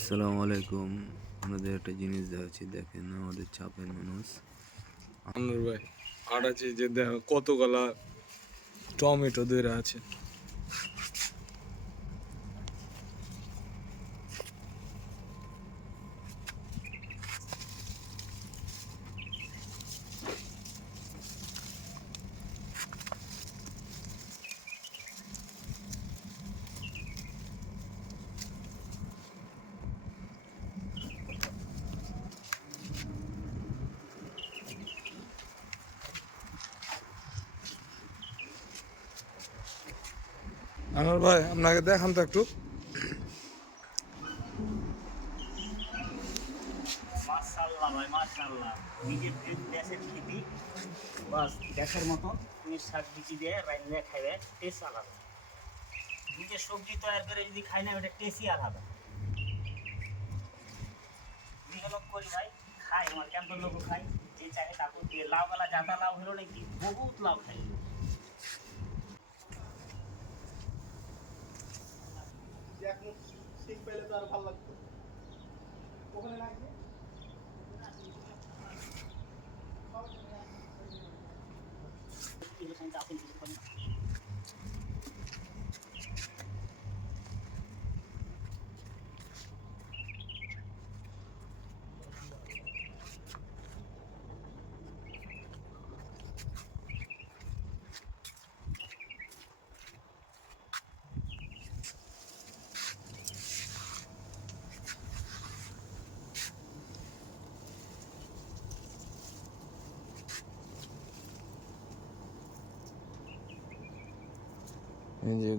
আসসালামু আলাইকুম। আপনাদের একটা জিনিস দেখাচ্ছি, দেখেন আমাদের চাপের মানুষ। আনোয়ার ভাই আর আছে যে দেখো কতগুলা টমেটো ধরে আছে। আনোয়ার ভাই আপনাকে দেখান তো একটু। মাশাআল্লাহ ভাই, মাশাআল্লাহ। নিজের দেশের খেতি, বাস দেশের মতন তুমি শাক বিচি দিয়ে রাইলে খাইবে, টেস্ট আলাদা। নিজের সবজি তৈরি করে যদি খাই না, ওটা টেস্টই আলাদা। বিহলক করি ভাই, খাই আমার ক্যাম্পের লোক খাই, যে চাহে তাকে দিয়ে লাউ গালা জাতা লাউ হলো নাকি বহুত লাউ খাই। শীত পেলে তো আর ভালো লাগতো ওখানে লাগবে। এই যে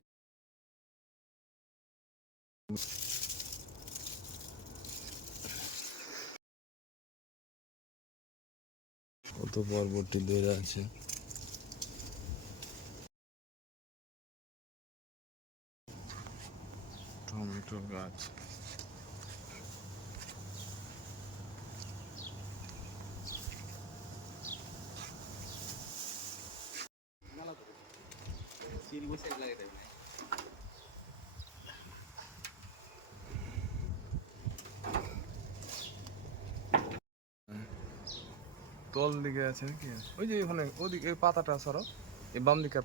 কত পর্বতটি ধরে আছে। টমেটো গাছ তল দিকে আছে নাকি? ওই যে ওখানে ওদিকে পাতাটা সরো, এই বাম দিকে